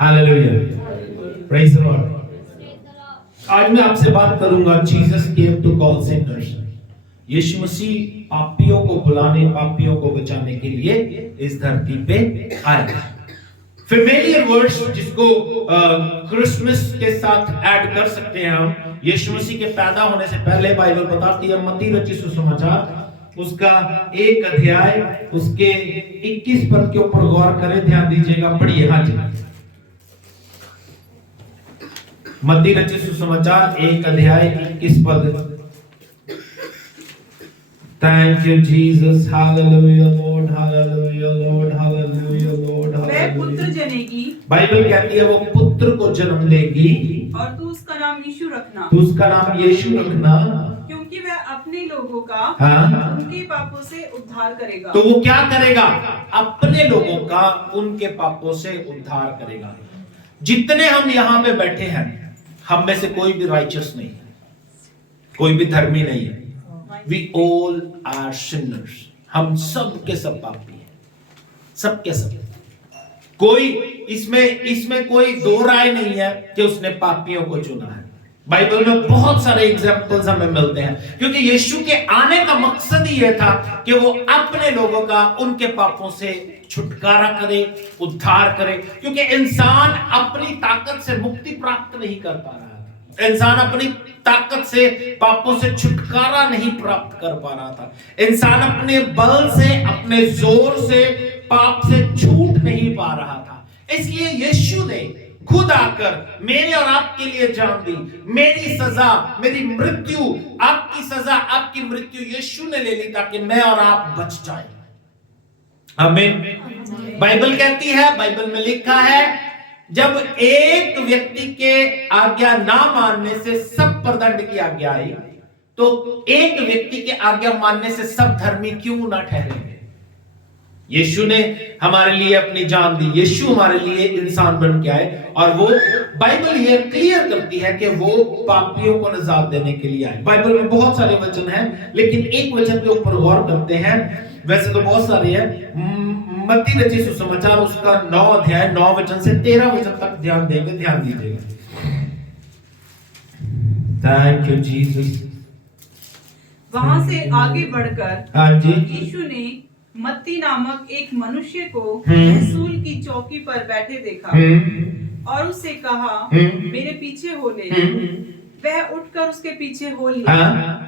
Hallelujah, praise the Lord. आज मैं आपसे बात करूंगा Jesus came to call sinners. यीशु मसीह पापियों को बुलाने, पापियों को बचाने के लिए इस धरती पे आए। फेमिलियर वर्ड्स जिसको क्रिसमस के साथ ऐड कर सकते हैं हम। यीशु मसीह के पैदा होने से पहले बाइबल बताती है, मत्ती रचित सुसमाचार उसका 1 अध्याय उसके 21 पद के ऊपर गौर करें, ध्यान दीजिएगा, पढ़िए। हाँ जी, मत्ती रचित सुसमाचार 1 अध्याय 21 पद। Thank you Jesus, hallelujah Lord, hallelujah Lord, hallelujah Lord, वह hallelujah। पुत्र जनेगी बाइबल कहती है वो पुत्र को जन्म लेगी और तू उसका नाम यीशु रखना, तो उसका नाम यीशु रखना, क्योंकि वह अपने लोगों का हाँ, उनके पापों से उद्धार करेगा। तो वो क्या करेगा? अपने लोगों का उनके पापों से उद्धार करेगा। जितने हम यहाँ पे बैठे हैं, हम में से कोई भी राइचस नहीं है, कोई भी धर्मी नहीं है। We all are sinners। हम सब के सब पापी हैं, सब के सब। कोई इसमें कोई दो राय नहीं है कि उसने पापियों को चुना है। बाइबल में बहुत सारे एग्जाम्पल्स हमें मिलते हैं, क्योंकि यीशु के आने का मकसद ही यह था कि वो अपने लोगों का उनके पापों से छुटकारा करे, उद्धार करे। क्योंकि इंसान अपनी ताकत से मुक्ति प्राप्त नहीं कर पा रहा था, इंसान अपनी ताकत से पापों से छुटकारा नहीं प्राप्त कर पा रहा था, इंसान अपने बल से, अपने जोर से पाप से छूट नहीं पा रहा था। इसलिए यीशु ने खुद आकर मेरे और आपके लिए जान दी। मेरी सजा, मेरी मृत्यु, आपकी सजा, आपकी मृत्यु यीशु ने ले ली ताकि मैं और आप बच जाएं। आमीन। बाइबल कहती है, बाइबल में लिखा है, जब एक व्यक्ति के आज्ञा ना मानने से सब पर दंड की आज्ञा आई, तो एक व्यक्ति के आज्ञा मानने से सब धर्मी क्यों ना ठहरेंगे? यीशु ने हमारे लिए अपनी जान दी, यीशु हमारे लिए इंसान बन के आए, और वो बाइबल ये क्लियर करती है कि वो पापियों को निजात देने के लिए आए। बाइबल में बहुत सारे वचन हैं, लेकिन एक वचन के ऊपर गौर करते हैं। वैसे तो बहुत सारे हैं। मत्ती रचित सुसमाचार उसका 9 अध्याय 9 वचन से 13 वचन तक ध्यान देंगे, ध्यान दीजिएगा। Thank you Jesus. वहां से आगे बढ़कर हाँ जी, यीशु ने मत्ती नामक एक मनुष्य को महसूल की चौकी पर बैठे देखा और उससे कहा, मेरे पीछे हो ले। वह उठकर उसके पीछे हो लिया।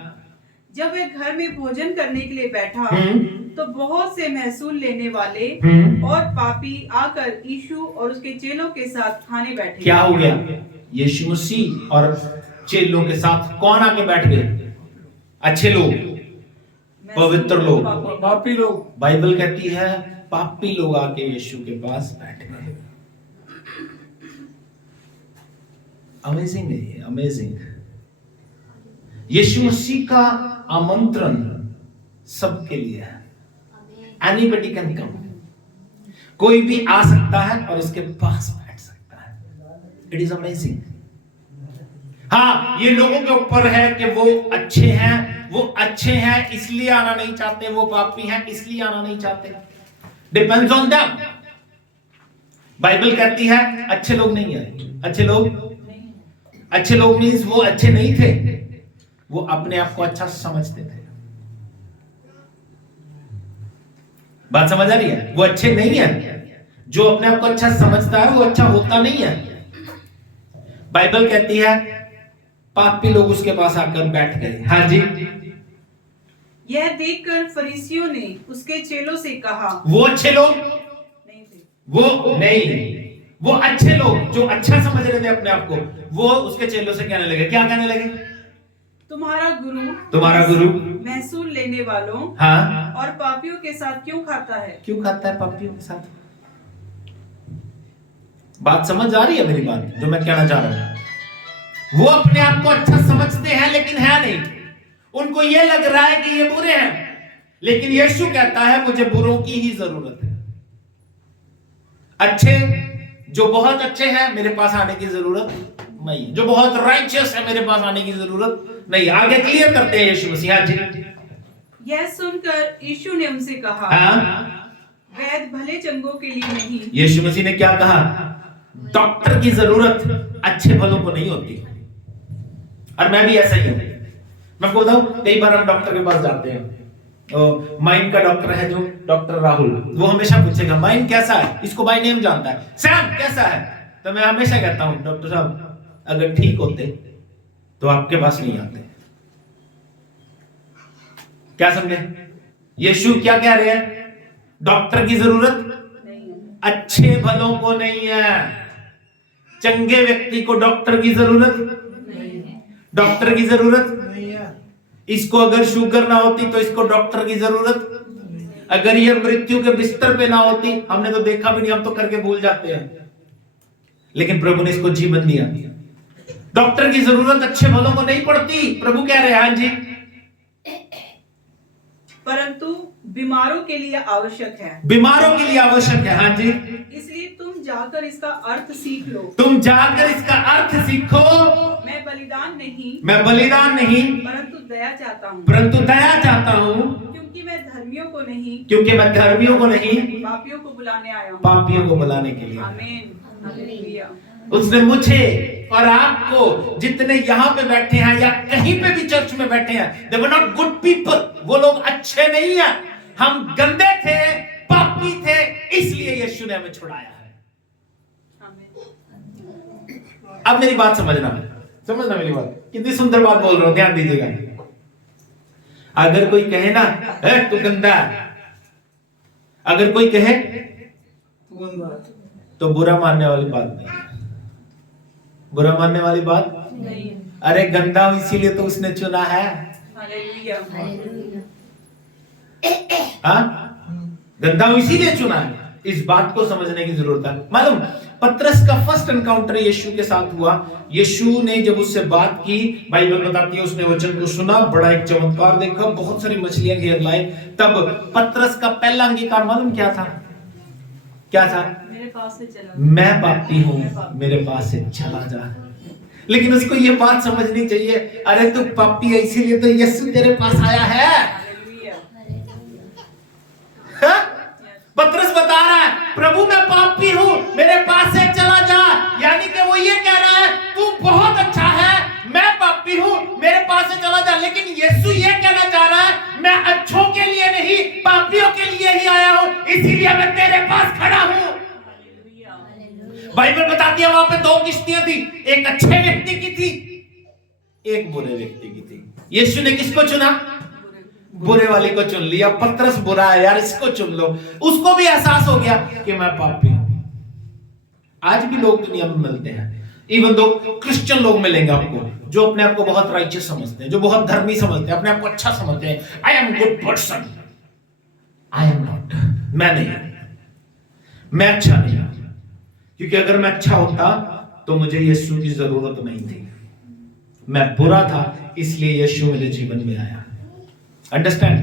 जब वह घर में भोजन करने के लिए बैठा तो बहुत से महसूल लेने वाले और पापी आकर यीशु और उसके चेलों के साथ खाने बैठे। क्या हो गया? यीशु मसीह और चेलों के साथ कौन आके बैठ गए? अच्छे लोग, पवित्र लोग, पापी लोग। बाइबल कहती है पापी लोग आके यीशु के पास बैठ गए। अमेजिंग है ये, अमेजिंग। यीशु मसीह का आमंत्रण सबके लिए है। एनीबडी कैन कम, कोई भी आ सकता है और उसके पास बैठ सकता है। It is amazing. हाँ, ये लोगों के ऊपर है कि वो अच्छे हैं, वो अच्छे हैं इसलिए आना नहीं चाहते, वो पापी हैं इसलिए आना नहीं चाहते। Depends on them. बाइबल कहती है अच्छे लोग नहीं आए। अच्छे लोग मींस वो अच्छे नहीं थे, वो अपने आप को अच्छा समझते थे। बात समझ आ रही है? वो अच्छे नहीं है। जो अपने आप को अच्छा समझता है वो अच्छा होता नहीं है। बाइबल कहती है पापी लोग उसके पास आकर बैठ गए। हाँ जी। यह देखकर फरीसियों ने उसके चेलों से कहा, वो अच्छे लोग नहीं थे, वो नहीं, वो अच्छे लोग जो अच्छा समझ रहे थे अपने आप को, वो उसके चेलों से कहने लगे, क्या कहने लगे? तुम्हारा गुरु महसूल लेने वालों हाँ और पापियों के साथ क्यों खाता है? क्यों खाता है पापियों के साथ? बात समझ आ रही है मेरी बात जो मैं कहना चाह रहा हूं? वो अपने आप को अच्छा समझते हैं लेकिन है नहीं। उनको ये लग रहा है कि ये बुरे हैं, लेकिन यीशु कहता है मुझे बुरों की ही जरूरत है। अच्छे, जो बहुत अच्छे हैं मेरे पास आने की जरूरत नहीं, जो बहुत राइचियस है मेरे पास आने की जरूरत नहीं। आगे क्लियर करते हैं यीशु मसीह। हाँ जी। यह सुनकर यीशु ने उनसे कहा, हाँ? वैद भले चंगों के लिए नहीं। यीशु मसीह ने क्या कहा? डॉक्टर की जरूरत अच्छे भलों को नहीं होती। और मैं भी ऐसा ही हूं। मैं आपको बताऊं, कई बार हम डॉक्टर के पास जाते हैं, माइंड का डॉक्टर है जो डॉक्टर राहुल, वो हमेशा पूछेगा माइंड कैसा है, इसको बाय नेम जानता है, सैम कैसा है। तो मैं हमेशा कहता हूं डॉक्टर साहब अगर ठीक होते तो आपके पास नहीं आते। क्या समझे? यीशु क्या कह रहे हैं? डॉक्टर की जरूरत अच्छे भलों को नहीं है। चंगे व्यक्ति को डॉक्टर की जरूरत नहीं है। डॉक्टर की जरूरत नहीं है। इसको अगर शुगर ना होती तो इसको डॉक्टर की जरूरत, अगर ये मृत्यु के बिस्तर पे ना होती, हमने तो देखा भी नहीं, हम तो करके भूल जाते हैं, लेकिन प्रभु ने इसको जीवन दिया। डॉक्टर की जरूरत अच्छे भलों को नहीं पड़ती। प्रभु कह रहे हैं हाँ जी, परंतु बीमारों के लिए आवश्यक है। बीमारों के लिए आवश्यक है, हाँ जी। इसलिए तुम जाकर इसका अर्थ सीख लो। तुम जाकर इसका अर्थ सीखो। मैं बलिदान नहीं परंतु दया चाहता हूँ। क्योंकि मैं धर्मियों को नहीं पापियों को बुलाने आया हूँ। पापियों को बुलाने के लिए। आमीन, हालेलुया। उसने मुझे और आपको, जितने यहाँ पे बैठे हैं या कहीं पे भी चर्च में बैठे हैं, they were not good people, वो लोग अच्छे नहीं हैं। हम गंदे थे, पापी थे, इसलिए यीशु ने हमें छुड़ाया है। अब मेरी बात समझना मेरी बात, कितनी सुंदर बात बोल रहा हूं, ध्यान दीजिएगा। अगर कोई कहे ना तू गंदा है, अगर कोई कहे तो बुरा मानने वाली बात नहीं है। बुरा मानने वाली बात नहीं। अरे गंदा हो इसीलिए तो उसने चुना है। हालेलुया। हाँ, गंदा हो इसीलिए चुना है। इस बात को समझने की जरूरत है। मालूम, पतरस का फर्स्ट एनकाउंटर यीशु के साथ हुआ। यीशु ने जब उससे बात की, बाइबल बताती है उसने वचन को सुना, बड़ा एक चमत्कार देखा, बहुत सारी मछलियां घेर लाए। तब पतरस का पहला अंगीकार मालूम क्या था? क्या था? मेरे पास से चला, मैं पापी हूं, मेरे पास से चला जा। लेकिन उसको ये बात समझनी चाहिए, अरे तू पापी है इसीलिए तो यीशु तेरे पास आया है। हाँ? पतरस बता रहा है प्रभु मैं पापी हूं, मेरे पास से चला जा। यानी कि वो ये कह रहा है तू बहुत अच्छा है, मैं पापी हूं, मेरे पास से चला जा। लेकिन यीशु ये कहना चाह रहा है मैं अच्छों के लिए नहीं, पापियों के लिए ही आया हूं, इसीलिए मैं तेरे पास खड़ा हूं। बाइबल बताती है वहां पे दो किश्तियां थी, एक अच्छे व्यक्ति की थी, एक बुरे व्यक्ति की थी। यीशु ने किसको चुना? बुरे वाले को चुन लिया। पतरस बुरा है यार, इसको चुन लो। उसको भी एहसास हो गया कि मैं पापी हूं। आज भी लोग दुनिया में मिलते हैं, इवन दो क्रिश्चियन लोग मिलेंगे आपको, जो अपने आप को बहुत राइचियस समझते हैं, जो बहुत धर्मी समझते हैं, अपने आप को अच्छा समझते हैं। I am good person, I am not. मैं नहीं, मैं अच्छा नहीं हूं, क्योंकि अगर मैं अच्छा होता तो मुझे यीशु की जरूरत नहीं थी। मैं बुरा था इसलिए यीशु मेरे जीवन में आया। अंडरस्टैंड?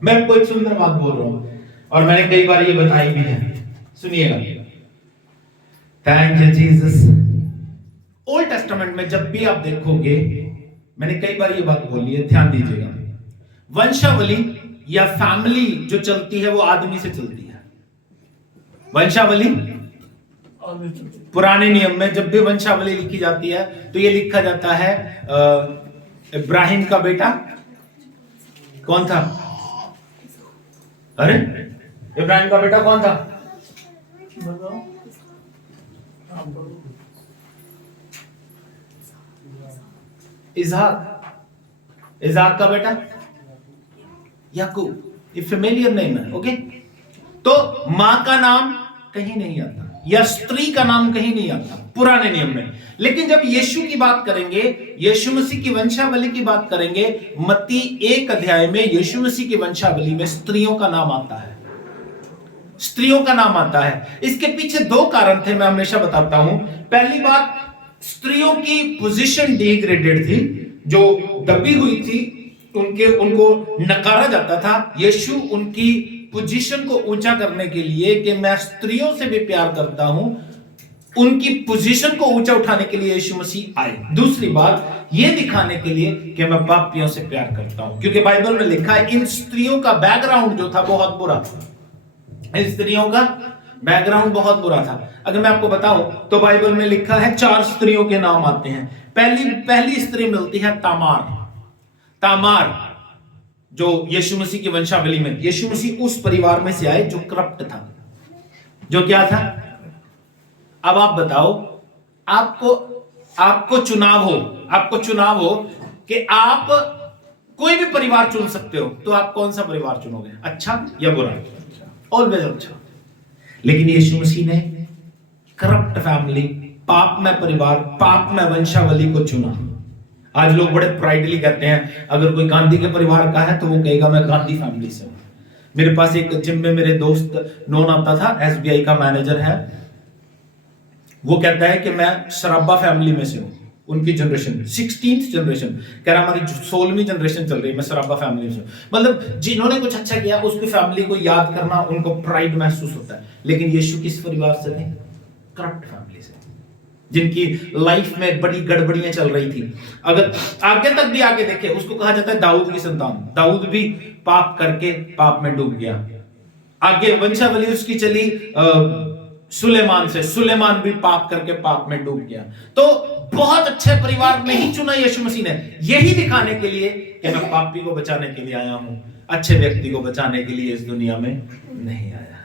मैं आपको एक सुंदर बात बोल रहा हूं और मैंने कई बार ये बताई भी है, सुनिएगा। Thank you Jesus. Old testament में जब भी आप देखोगे, मैंने कई बार ये बात बोली है, ध्यान दीजिएगा। वंशावली या फैमिली जो चलती है वो आदमी से चलती है। वंशावली पुराने नियम में जब भी वंशावली लिखी जाती है तो ये लिखा जाता है इब्राहिम का बेटा कौन था? अरे इब्राहिम का बेटा कौन था? इज़हाक का बेटा याकूब। ये फेमिलियर नेम है, ओके। तो मां का नाम कहीं नहीं आता या स्त्री का नाम कहीं नहीं आता पुराने नियम में। लेकिन जब यीशु की बात करेंगे, यीशु मसीह की वंशावली की बात करेंगे, मत्ती 1 अध्याय में यीशु मसीह की वंशावली में स्त्रियों का नाम आता है। स्त्रियों का नाम आता है। इसके पीछे दो कारण थे, मैं हमेशा बताता हूं। पहली बात, स्त्रियों की पोजीशन डिग्रेडेड थी, जो दबी हुई थी, उनको नकारा जाता था। यीशु उनकी पोजीशन को ऊंचा करने के लिए कि मैं स्त्रियों से भी प्यार करता हूं, उनकी पोजीशन को ऊंचा उठाने के लिए यीशु मसीह आए। दूसरी बात, यह दिखाने के लिए कि मैं पापियों से प्यार करता हूं, क्योंकि बाइबल में लिखा है इन स्त्रियों का बैकग्राउंड जो था बहुत बुरा था। इन स्त्रियों का बैकग्राउंड बहुत बुरा था। अगर मैं आपको बताऊं तो बाइबल में लिखा है 4 स्त्रियों के नाम आते हैं। पहली स्त्री मिलती है तामार, जो यीशु मसीह की वंशावली में, यीशु मसीह उस परिवार में से आए जो करप्ट था, जो क्या था। अब आप बताओ, आपको चुनाव हो कि आप कोई भी परिवार चुन सकते हो, तो आप कौन सा परिवार चुनोगे, अच्छा या बुरा? ऑलवेज अच्छा। लेकिन यीशु मसीह ने करप्ट फैमिली, पापमय परिवार, पापमय वंशावली को चुना। आज लोग बड़े प्राइडली कहते हैं, अगर कोई गांधी के परिवार का है तो वो कहेगा मैं गांधी फैमिली से हूं। मेरे पास एक जिम में मेरे दोस्त नोन आता था, एसबीआई का मैनेजर है, वो कहता है कि मैं सराबा फैमिली में से हूं। उनकी जनरेशन 16th जनरेशन, कह रहा हमारी 16वीं जनरेशन चल रही है, मैं सराबा फैमिली से। मतलब जिन्होंने कुछ अच्छा किया उसकी फैमिली को याद करना उनको प्राइड महसूस होता है। लेकिन यीशु किस परिवार से थे? करप्ट फैमिली से, जिनकी लाइफ में बड़ी गड़बड़ियां चल रही थी। अगर आगे तक भी आगे देखे, उसको कहा जाता है दाऊद की संतान। दाऊद भी पाप करके पाप में डूब गया। आगे वंशावली उसकी चली सुलेमान से, सुलेमान भी पाप करके पाप में डूब गया। तो बहुत अच्छे परिवार नहीं चुना यीशु मसीह ने, यही दिखाने के लिए कि मैं पापी को बचाने के लिए आया हूं, अच्छे व्यक्ति को बचाने के लिए इस दुनिया में नहीं आया।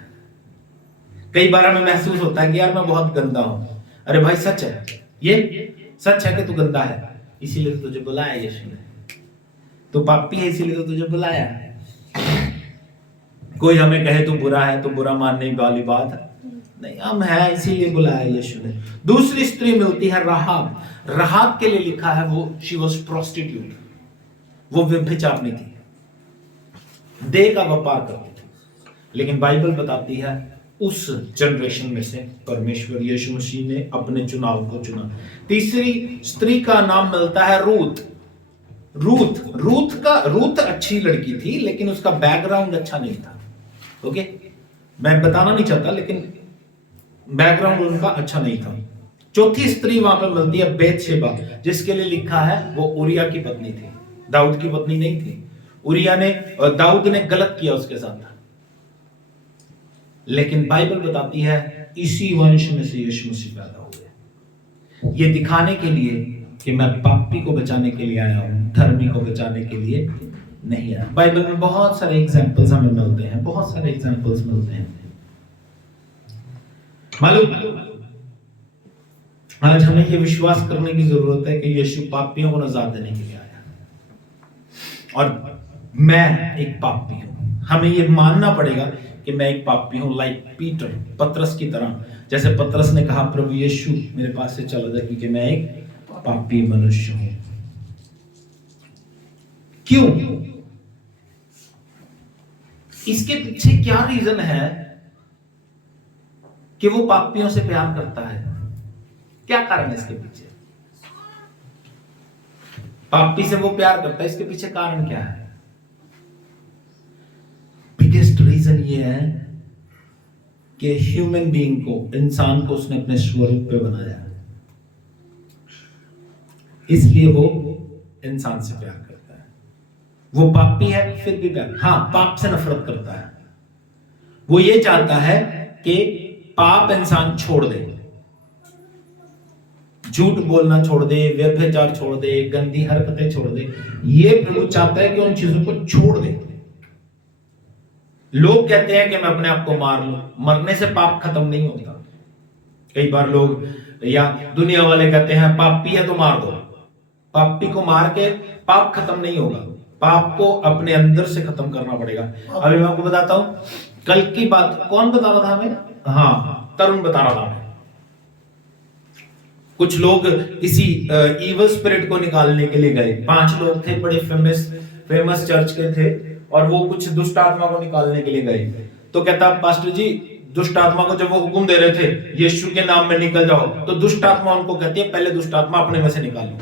कई बार हमें महसूस होता है कि यार मैं बहुत गंदा हूं। अरे भाई सच है, ये सच है कि तू गंदा है, इसीलिए तो तुझे बुलाया यीशु ने। तू पापी है इसीलिए तो तुझे बुलाया है। कोई हमें कहे तू बुरा है तो बुरा मानने वाली बात है नहीं, हम है इसीलिए बुलाया यीशु ने। दूसरी स्त्री मिलती है राहाब के लिए लिखा है वो शी वाज प्रोस्टिट्यूट, वो व्यभिचारिणी थी, देह का व्यापार करती थी। लेकिन बाइबल बताती है उस जनरेशन में से परमेश्वर यीशु मसीह ने अपने चुनाव को चुना। तीसरी स्त्री का नाम मिलता है रूथ अच्छी लड़की थी, लेकिन उसका बैकग्राउंड अच्छा नहीं था। ओके, मैं बताना नहीं चाहता, लेकिन बैकग्राउंड उनका अच्छा नहीं था। चौथी स्त्री वहां पर मिलती है बेतशेबा, जिसके लिए लिखा है वो उरिया की पत्नी थी, दाऊद की पत्नी नहीं थी। दाऊद ने गलत किया उसके साथ, लेकिन बाइबल बताती है इसी वंश में से यीशु मसीह पैदा हुए, ये दिखाने के लिए कि मैं पापी को बचाने के लिए आया हूं, धर्मी को बचाने के लिए नहीं आया। बाइबल में बहुत सारे एग्जाम्पल्स हमें मिलते हैं, बहुत सारे एग्जाम्पल्स मिलते हैं। मालूम, आज हमें यह विश्वास करने की जरूरत है कि यीशु पापियों को नजात देने के लिए आया, और मैं एक पापी हूं। हमें यह मानना पड़ेगा कि मैं एक पापी हूं, लाइक पीटर, पतरस की तरह। जैसे पतरस ने कहा प्रभु यीशु मेरे पास से चला जा, क्योंकि मैं एक पापी मनुष्य हूं। क्यों? इसके पीछे क्या रीजन है कि वो पापियों से प्यार करता है? क्या कारण है इसके पीछे? पापी से वो प्यार करता है, इसके पीछे कारण क्या है? बिगेस्ट रीजन ये है कि ह्यूमन बीइंग को, इंसान को उसने अपने स्वरूप पे बनाया, इसलिए वो इंसान से प्यार करता है। वो पापी है फिर भी प्यार, हाँ, पाप से नफरत करता है। वो ये चाहता है कि पाप इंसान छोड़ दे, झूठ बोलना छोड़ दे, व्यभिचार छोड़ दे, गंदी हरकतें छोड़ दे। ये प्रभु चाहता है कि उन चीजों को छोड़ दे। लोग कहते हैं कि मैं अपने आप को मार लूं, मरने से पाप खत्म नहीं होता। कई बार लोग या दुनिया वाले कहते हैं पापी है तो मार दो। पापी को मार के पाप खत्म नहीं होगा, पाप को अपने अंदर से खत्म करना पड़ेगा। अभी मैं आपको बताता हूं, कल की बात कौन बता रहा था हमें? हाँ, तरुण बता रहा था। कुछ लोग किसी इविल स्पिरिट को निकालने के लिए गए। 5 लोग थे, बड़े फेमस चर्च के थे, और वो कुछ दुष्ट आत्मा को निकालने के लिए गए। तो कहता पास्टर जी, दुष्ट आत्मा को जब वो हुक्म दे रहे थे यीशु के नाम में निकल जाओ, तो दुष्ट आत्मा उनको कहती है पहले दुष्ट आत्मा अपने में से निकालो,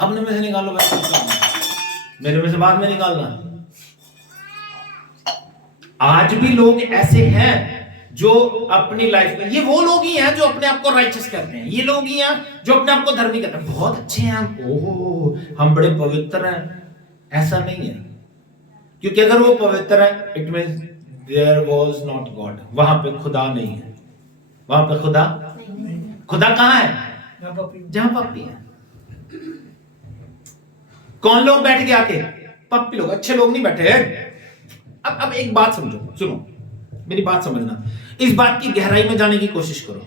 अपने में से निकालो, मेरे में से बाद में निकालना। आज भी लोग ऐसे हैं जो अपनी लाइफ में, ये वो लोग ही हैं जो अपने आप को राइचस कहते हैं, ये लोग ही हैं जो अपने आप को धर्मी कहते हैं, बहुत अच्छे हैं हम, ओह हम बड़े पवित्र हैं। ऐसा नहीं है, क्योंकि अगर वो पवित्र है it means there was not God, वहां पे खुदा नहीं है। वहां पे खुदा, खुदा कहां है? जहां पप्पी है। कौन लोग बैठ गए आके? पप्पी लोग, अच्छे लोग नहीं बैठे। अब एक बात समझो, सुनो मेरी बात समझना, इस बात की गहराई में जाने की कोशिश करो।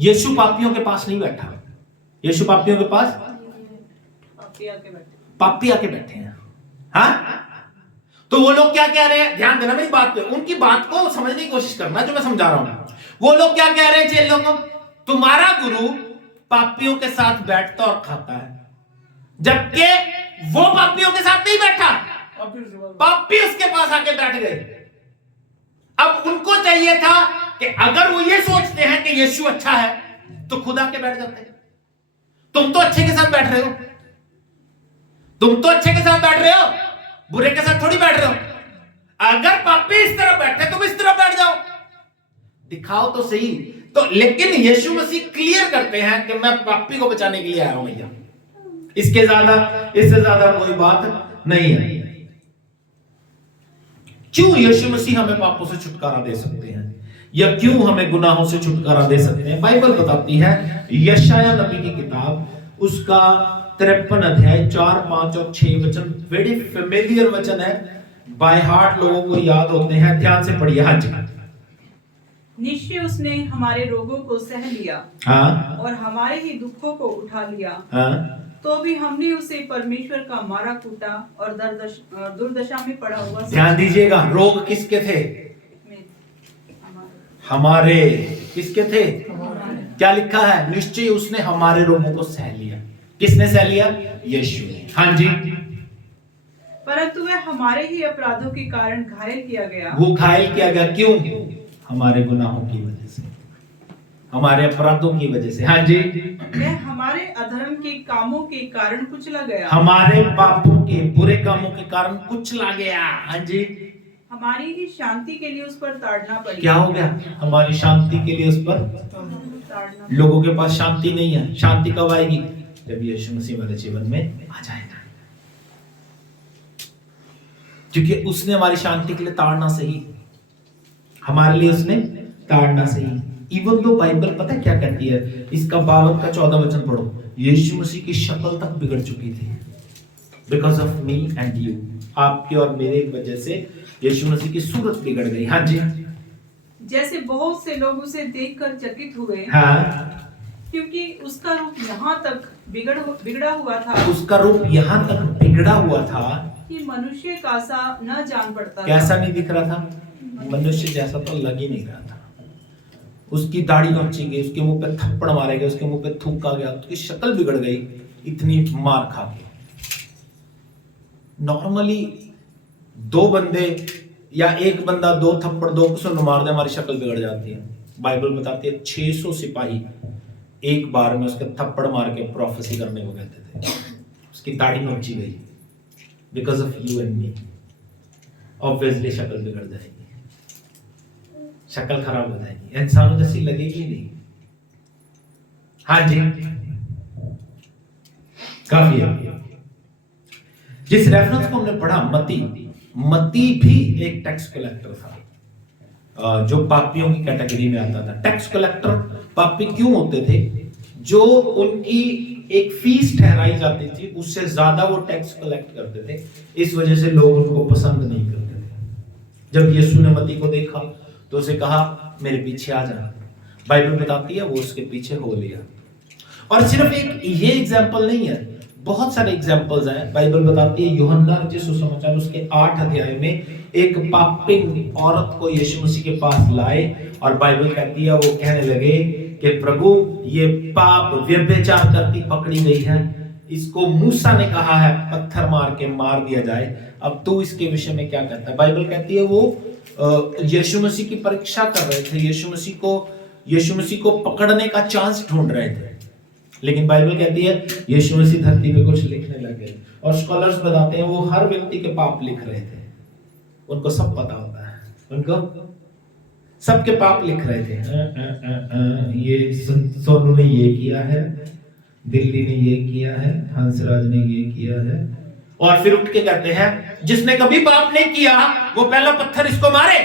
यीशु पापियों के पास नहीं बैठा। यीशु पापियों के पास पापी आके बैठे हैं। हाँ, तो वो लोग क्या कह रहे हैं, ध्यान देना मेरी बात पे, उनकी बात को समझने की कोशिश करना जो मैं समझा रहा हूं। वो लोग क्या कह रहे हैं चेलों को? तुम्हारा गुरु पापियों के साथ बैठता और खाता है, जबकि वो पापियों के साथ नहीं बैठा, पापी उसके पास आके बैठ गए। अब उनको चाहिए था कि अगर वो ये सोचते हैं कि यीशु अच्छा है तो खुद आके बैठ जाते। तुम तो अच्छे के साथ बैठ रहे हो, तुम तो अच्छे के साथ बैठ रहे हो, बुरे के साथ थोड़ी बैठ रहे हो। अगर पापी इस तरह बैठे तुम इस तरह बैठ जाओ, दिखाओ तो सही। तो लेकिन यीशु मसीह क्लियर करते हैं कि मैं पापी को बचाने के लिए आया हूं भैया, इससे ज्यादा कोई बात नहीं है। क्यों यीशु मसीह हमें पापों से छुटकारा दे सकते हैं, या क्यों हमें गुनाहों से छुटकारा दे सकते हैं? बाइबल बताती है, यशाया नबी की किताब, उसका 53 अध्याय 4, 5 और 6 वचन, वेरी फेमिलियर वचन है, बाय हार्ट लोगों को याद होते हैं। ध्यान से पढ़िए। हाँ जी। निश्चय उसने हमारे रोगों को सह लिया, हाँ, और हमारे ही दुखों को उठा लिया। हाँ, तो भी हमने उसे परमेश्वर का मारा कूटा और दुर्दशा में पड़ा हुआ। ध्यान दीजिएगा, रोग किसके थे? हमारे। किसके थे? क्या लिखा है? निश्चय उसने हमारे रोगों को सह लिया। किसने सह लिया? यीशु ने। हाँ जी। परंतु वह हमारे ही अपराधों के कारण घायल किया गया। वो घायल किया गया क्यों? हमारे गुनाहों की वजह से, हमारे अपराधों की वजह से। हाँ जी। वह हमारे अधर्म के कामों के कारण कुचला गया, हमारे पापों के, बुरे कामों के कारण कुचला गया। हाँ जी। हमारी ही शांति के लिए उस पर ताड़ना पड़ी। क्या हो गया? हमारी शांति के लिए उस पर ताड़ना। लोगों के पास शांति नहीं है। शांति कब आएगी? जब यीशु मसीह हमारे जीवन में आ जाएगा, क्योंकि उसने हमारी शांति के लिए ताड़ना सही, हमारे लिए उसने ताड़ना सही। इवन दो बाइबल पता है क्या कहती है, इसका 52 का 14 वचन पढ़ो, यीशु मसीह की शक्ल तक बिगड़ चुकी थी, because of me and you, आपके और मेरे वजह से यीशु मसीह की सूरत बिगड़ गई। हाँ जी। जैसे बहुत से लोग उसे देखकर चकित हुए, हाँ, क्योंकि उसका रूप यहाँ तक बिगड़ा हुआ था, उसका रूप यहाँ तक बिगड़ा हुआ था कि मनुष्य का सा न जान पड़ता। कैसा नहीं दिख रहा था? मनुष्य जैसा तो लग ही नहीं रहा था। उसकी दाढ़ी नोची गई, उसके मुंह पे थप्पड़ मारे गए, उसके मुंह पे थूका गया, उसकी शक्ल बिगड़ गई इतनी मार खा के। नॉर्मली दो बंदे या एक बंदा 2 थप्पड़ 2 कुछ मार दे, हमारी शक्ल बिगड़ जाती है। बाइबल बताती है 600 सिपाही एक बार में उसके थप्पड़ मार के प्रोफेसी करने को कहते थे। उसकी दाढ़ी नोची गई, because of you and me. Obviously शक्ल बिगड़ जाएगी, शक्ल खराब हो जाएगी, इंसानों जैसी लगेगी नहीं। हाँ जी, काफी है। जिस रेफरेंस को हमने पढ़ा, मती भी एक टैक्स कलेक्टर था, जो पापियों की कैटेगरी में आता था। टैक्स कलेक्टर पापी क्यों होते थे? जो उनकी एक फीस ठहराई जाती थी, उससे ज्यादा वो टैक्स कलेक्ट करते थे। इस वजह से लोग उनको पसंद नहीं करते थे। जब यीशु ने मती को देखा तो उसे कहा, मेरे पीछे आ जा। बाइबल बताती है वो उसके पीछे हो लिया। और सिर्फ एक ये एग्जाम्पल नहीं है, बहुत सारे एग्जाम्पल्स हैं। बाइबल बताती है यूहन्ना जिस सुसमाचार उसके 8 अध्याय में एक पापिन औरत को यीशु मसीह के पास लाए, और बाइबल कहती है वो कहने लगे कि प्रभु ये पाप व्यभिचार करती पकड़ी गई है, इसको मूसा ने कहा है पत्थर मार के मार दिया जाए, अब तू इसके विषय में क्या कहता है? बाइबल कहती है वो यीशु मसीह की परीक्षा कर रहे थे, यीशु मसीह को पकड़ने का चांस ढूंढ रहे थे। लेकिन बाइबल कहती है यीशु मसीह धरती पे कुछ लिखने लगे, और स्कॉलर्स बताते हैं वो हर व्यक्ति के पाप लिख रहे थे। उनको सब पता होता है, उनको सबके पाप लिख रहे थे। ये सोनू ने ये किया है, दिल्ली ने ये किया है, हंसराज ने ये किया है, और फिर उठ के कहते हैं जिसने कभी पाप नहीं किया वो पहला पत्थर इसको मारे।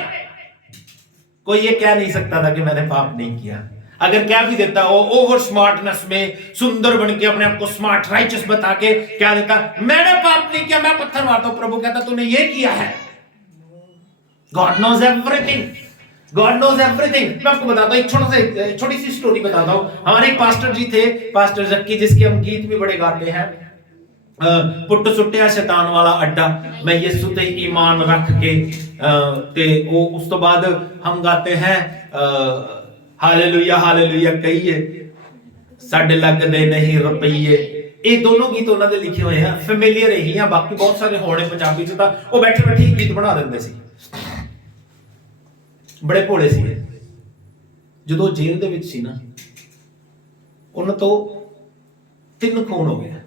कोई ये कह नहीं सकता था कि मैंने पाप नहीं किया। अगर क्या भी देता वो ओवर स्मार्टनेस में सुंदर बन के अपने आप को स्मार्ट राइचस बता के क्या देता, मैंने पाप नहीं किया, मैं पत्थर मारता हूं। प्रभु कहता तूने ये किया है। God knows everything, God knows everything. मैं आपको बताता हूं एक छोटी सी स्टोरी बताता हूं। हमारे एक पास्टर जी थे, पास्टर जक्की, जिसके हम गीत भी बड़े गाते हैं, पुट सुट्टिया शैतान वाला अड्डा, मैं यीशु ते ईमान रख के ते वो उस तो बाद हम गाते हैं हालेलुया हालेलुया कहिए साडे लगदे नहीं रुपये। ये दोनों गीत उन्होंने लिखे हुए हैं, फैमिलियर ही हैं, बाकी बहुत सारे होने पंजाबी च तां वो बैठे बैठे ही गीत बना दिंदे सी, बड़े भोले सी। जदों जेल दे विच सी ना, उन्हां तो 3 खून हो गए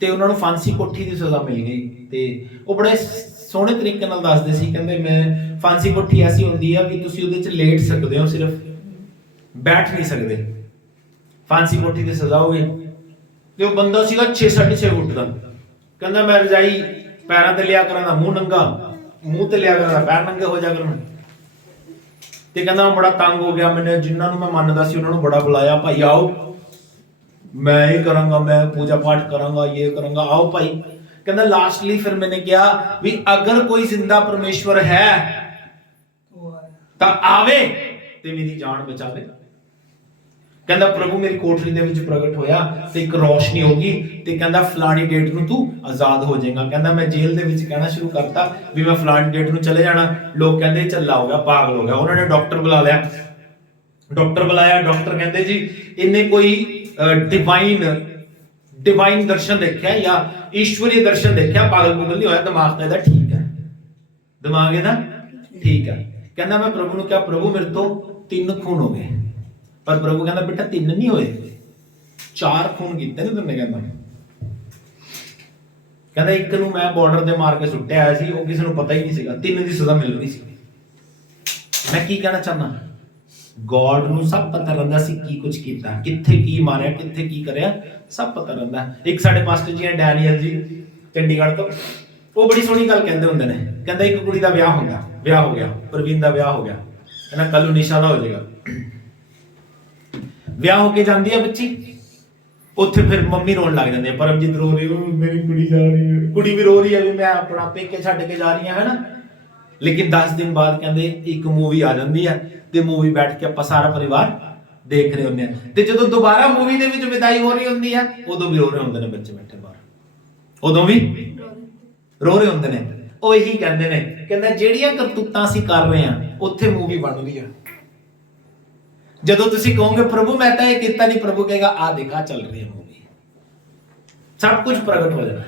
ਤੇ ਉਹਨਾਂ ਨੂੰ ਫਾਂਸੀ ਕੋਠੀ ਦੀ ਸਜ਼ਾ ਮਿਲ ਗਈ। ਤੇ ਉਹ ਬੜੇ ਸੋਹਣੇ ਤਰੀਕੇ ਨਾਲ ਦੱਸਦੇ ਸੀ, ਕਹਿੰਦੇ ਮੈਂ ਫਾਂਸੀ ਕੋਠੀ ਐਸੀ ਹੁੰਦੀ ਆ ਵੀ ਤੁਸੀਂ ਉਹਦੇ 'ਚ ਲੇਟ ਸਕਦੇ ਹੋ, ਸਿਰਫ ਬੈਠ ਨਹੀਂ ਸਕਦੇ। ਫਾਂਸੀ ਕੋਠੀ ਦੀ ਸਜ਼ਾ ਹੋ ਗਈ ਤੇ ਉਹ ਬੰਦਾ ਸੀਗਾ 6:30 ਫੁੱਟ ਦਾ, ਕਹਿੰਦਾ ਮੈਂ ਰਜਾਈ ਪੈਰਾਂ ਤੇ ਲਿਆ ਕਰਾਂ, ਮੂੰਹ ਨੰਗਾ, ਮੂੰਹ ਤੇ ਲਿਆ ਕਰਾਂ, ਪੈਰ ਨੰਗੇ ਹੋ ਜਾ ਕਰਨ। ਤੇ ਕਹਿੰਦਾ ਬੜਾ ਤੰਗ ਹੋ ਗਿਆ, ਮੈਨੇ ਜਿਨ੍ਹਾਂ ਨੂੰ ਮੈਂ ਮੰਨਦਾ ਸੀ ਉਹਨਾਂ ਨੂੰ ਬੜਾ ਬੁਲਾਇਆ, ਭਾਈ ਆਓ मैं ये करूंगा, मैं पूजा पाठ करूंगा, ये करूंगा, आओ भाई। कहना लास्टली फिर मैंने कहा भी अगर कोई जिंदा परमेश्वर है तो आवे ते मेरी जान बचावे। कहना प्रभु मेरी कोठरी दे विच प्रगट होया ते एक रोशनी होगी ते कहना फलानी डेट नूं तू आजाद हो जाएगा। कहना मैं जेल दे विच कहना शुरू करता भी मैं फलानी डेट नूं चले जाना। लोग कहंदे चल्ला हो गया, पागल हो गया। उन्होंने डॉक्टर बुला लिया, डॉक्टर बुलाया, डॉक्टर कहते जी इन्हें कोई डिवाइन दर्शन देखा या ईश्वरीय दर्शन देखा, पागल पुगल नहीं होया, दिमाग तो ठीक है, दिमाग इहदा ठीक है। कहना मैं प्रभु ने क्या, प्रभु मेरे तो 3 खून हो गए। पर प्रभु कहना बेटा 3 नहीं होए, 4 खून कीते ने तुमने। कहना एक नूं मैं बॉर्डर ते मार के सुट्टिया आया सी, वो किसी नूं पता ही नहीं सीगा, 3 दी सजा मिलनी सी। मैं की कहना चाहना, गॉड नूं सब पता रहिंदा सी की कुछ कीता, कित्थे की मारिया, कित्थे की करया, सब पता रहिंदा। एक साडे पास्टर जी डैनियल जी चंडीगढ़ तो, वो बड़ी सोहनी गल कहंदे हुंदे ने, कहंदा एक कुड़ी दा विआह हुंदा, विआह हो गया, प्रवीण दा विआह हो गया, कहना कल निशा दा हो जाएगा। विआह होके जांदी है बच्ची, उत्थे फिर मम्मी रोन लग जांदी है, परमजीत रो रही है, मेरी कुड़ी जा रही है, कुड़ी भी रो रही है भी मैं अपना पेके छड्ड के जा रही है ना। लेकिन 10 दिन बाद कहंदे एक मूवी आ जांदी है ते मूवी बैठ के ਆਪਾਂ सारा परिवार देख रहे ਹੁੰਦੇ ਆ। ਤੇ ਜਦੋਂ ਦੁਬਾਰਾ मूवी ਦੇ ਵਿੱਚ ਵਿਦਾਈ ਹੋ ਰਹੀ ਹੁੰਦੀ ਹੈ ਉਦੋਂ ਵੀ ਰੋ ਰਹੇ ਹੁੰਦੇ ਨੇ ਬੱਚੇ ਬੈਠੇ ਬਾਹਰ, ਉਦੋਂ ਵੀ ਰੋ ਰਹੇ ਹੁੰਦੇ ਨੇ। ਉਹ ਇਹੀ ਕਹਿੰਦੇ ਨੇ, ਕਹਿੰਦਾ ਜਿਹੜੀਆਂ ਕਰਤੂਤਾਂ ਅਸੀਂ ਕਰ ਰਹੇ ਆ ਉੱਥੇ मूवी ਬਣ ਰਹੀ ਆ। ਜਦੋਂ ਤੁਸੀਂ ਕਹੋਗੇ ਪ੍ਰਭੂ ਮੈਂ ਤਾਂ ਇਹ ਕੀਤਾ ਨਹੀਂ, ਪ੍ਰਭੂ ਕਹੇਗਾ ਆ ਦੇਖਾ ਚੱਲ ਰਹੀ ਹੈ मूवी, ਸਭ ਕੁਝ ਪ੍ਰਗਟ ਹੋ ਜਾਣਾ।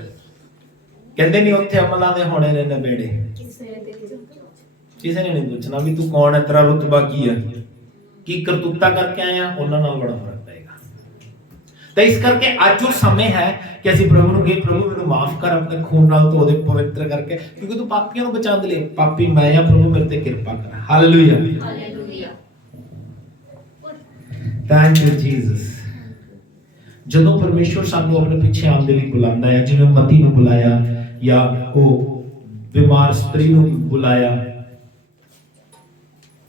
ਕਹਿੰਦੇ ਨਹੀਂ ਉੱਥੇ ਅਮਲਾਂ ਦੇ ਹੋਣੇ ਨੇ ਨਵੇੜੇ, ਕਿਸੇ ਨੇ नहीं पूछना भी तू कौन है, तेरा रुतबा की है, की करतूता करके आया, ਉਹਨਾਂ ਨਾਲ ਬੜਾ ਫਰਕ ਪਏਗਾ। ਤਾਂ ਇਸ ਕਰਕੇ ਅੱਜ ਉਹ ਸਮੇਂ ਹੈ ਕਿ ਅਸੀਂ ਪ੍ਰਭੂ ਨੂੰ ਕਹੀਏ, ਪ੍ਰਭੂ ਮੈਨੂੰ ਮਾਫ ਕਰ, ਆਪਣੇ ਖੂਨ ਨਾਲ ਧੋ ਦੇ, ਪਵਿੱਤਰ ਕਰਕੇ, ਕਿਉਂਕਿ ਤੂੰ ਪਾਪੀਆਂ ਨੂੰ ਬਚਾਉਣ ਦੇ ਲਈ, ਪਾਪੀ ਮੈਂ ਆ, ਪ੍ਰਭੂ ਮੇਰੇ ਤੇ ਕਿਰਪਾ ਕਰ। Hallelujah hallelujah, thank you Jesus. ਜਦੋਂ ਪਰਮੇਸ਼ਵਰ ਸਾਨੂੰ ਆਪਣੇ ਪਿੱਛੇ ਆਉਣ ਦੇ ਲਈ ਬੁਲਾਉਂਦਾ ਹੈ, ਜਿਵੇਂ ਮਤੀ ਨੂੰ ਬੁਲਾਇਆ ਜਾਂ ਉਹ ਬਿਮਾਰ ਇਸਤਰੀ ਨੂੰ ਬੁਲਾਇਆ,